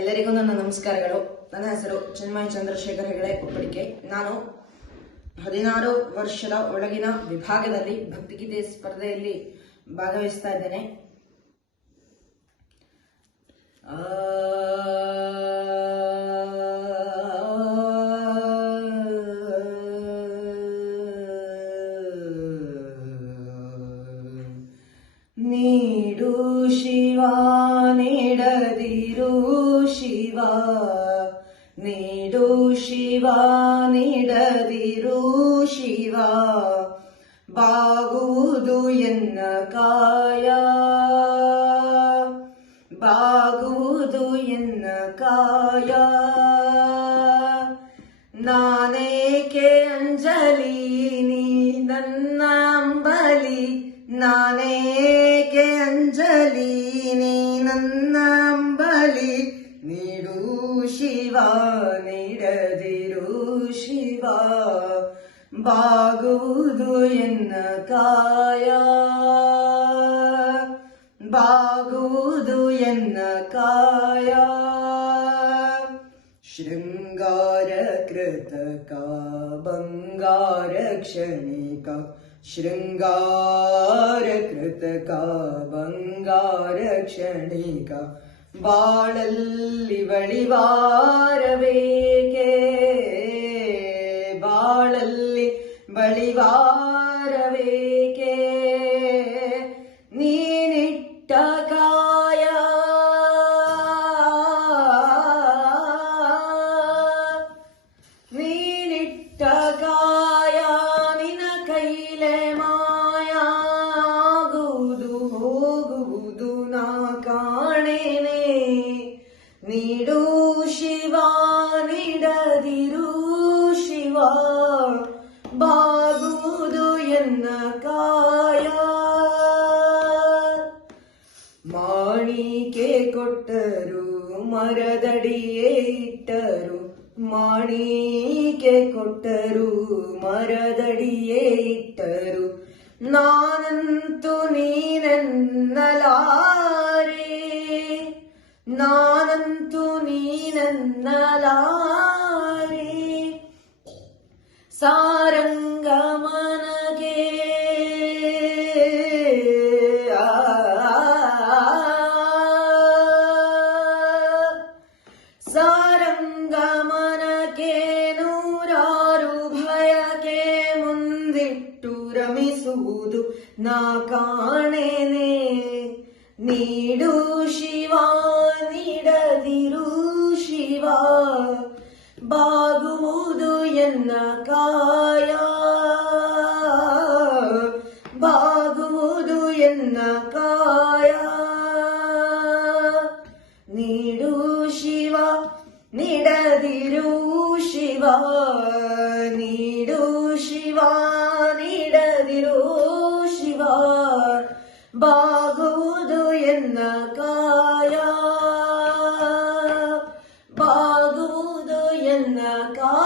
ಎಲ್ಲರಿಗೂ ನನ್ನ ನಮಸ್ಕಾರಗಳು. ನನ್ನ ಹೆಸರು ಚಿನ್ಮಯ ಚಂದ್ರಶೇಖರ್ ಹೆಗಡೆ ಉಪ್ಪಡಿಕೆ. ನಾನು 16 ವರ್ಷದ ಒಳಗಿನ ವಿಭಾಗದಲ್ಲಿ ಭಕ್ತಿಗೀತೆ ಸ್ಪರ್ಧೆಯಲ್ಲಿ ಭಾಗವಹಿಸ್ತಾ ಇದ್ದೇನೆ. ನೀಡು ಶಿವ ನೀಡದಿರು ಶಿವ, ನೀಡು ಶಿವ ನೀಡದಿರು ಶಿವ, ಬಾಗುವುದು ಎನ್ನ ಕಾಯ, ಬಾಗುವುದು ಎನ್ನ ಕಾಯ. ನಾನೇಕೆ ಅಂಜಲಿ ನೀ ನನ್ನ ಅಂಬಲಿ, ನಾನೇಕೆ ಅಂಜಲಿ ನೀ ನನ್ನ ಅಂಬಲಿ, ನೀಡು ಶಿವ ನೀಡದಿರು ಶಿವ, ಬಾಗುವುದು ಎನ್ನ ಕಾಯ, ಬಾಗುವುದು ಎನ್ನ ಕಾಯ. ಶೃಂಗಾರ ಕೃತಕ ಬಂಗಾರ ಕ್ಷಣಿಕ, ಶೃಂಗಾರ ಕೃತಕ ಬಂಗಾರ ಕ್ಷಣಿಕ, ಬಾಳಲ್ಲಿ ಬಳಿವಾರಬೇಕೆ, ಬಾಳಲ್ಲಿ ಬಳಿವಾರಬೇಕೆ, ನೀನಿಟ್ಟ ಕಾಯ, ನೀನಿಟ್ಟ ಕಾಯ, ನಿನ ಕೈಲೆ ಮಾಯ ಆಗುವುದು ಹೋಗುವುದು ನಾ ಕಾಣೆನೆ. ನೀಡು ಶಿವ ನೀಡದಿರು ಶಿವ, ಬಾಗುವುದು ಎನ್ನ ಕಾಯ. ಮಾಣಿಕೆ ಕೊಟ್ಟರು ಮರದಡಿಯೇ ಇಟ್ಟರು, ಮಾಣಿಕೆ ಕೊಟ್ಟರು ಮರದಡಿಯೇ ಇಟ್ಟರು, ನಾನಂತೂ ನೀನೆನ್ನಲಾರೆ, ನಾನಂತೂ ನೀನೆನ್ನಲಾರೆ. ಸಾರಂಗಮನಗೆ ಸಾರಂಗಮನಕ್ಕೆ ನೂರಾರು ಭಯಕ್ಕೆ ಮುಂದಿಟ್ಟು ರಮಿಸುವುದು ನಾ ಕಾಣೆನೆ. ನೀಡು ಶಿವ ನೀಡದಿರು ಶಿವ, ಬಾಗುವುದು ಎನ್ನ ಕಾಯ, ಬಾಗುವುದು ಎನ್ನ ಕಾಯ. ನೀಡು ಶಿವ ನೀಡದಿರು ಶಿವ, ನೀಡು ಶಿವ ನೀಡದಿರು ಶಿವ, ಬಾಗುವುದು ಎನ್ನ ಕಾಯ, ಬಾಗುವುದು ಎನ್ನ ಕಾಯ.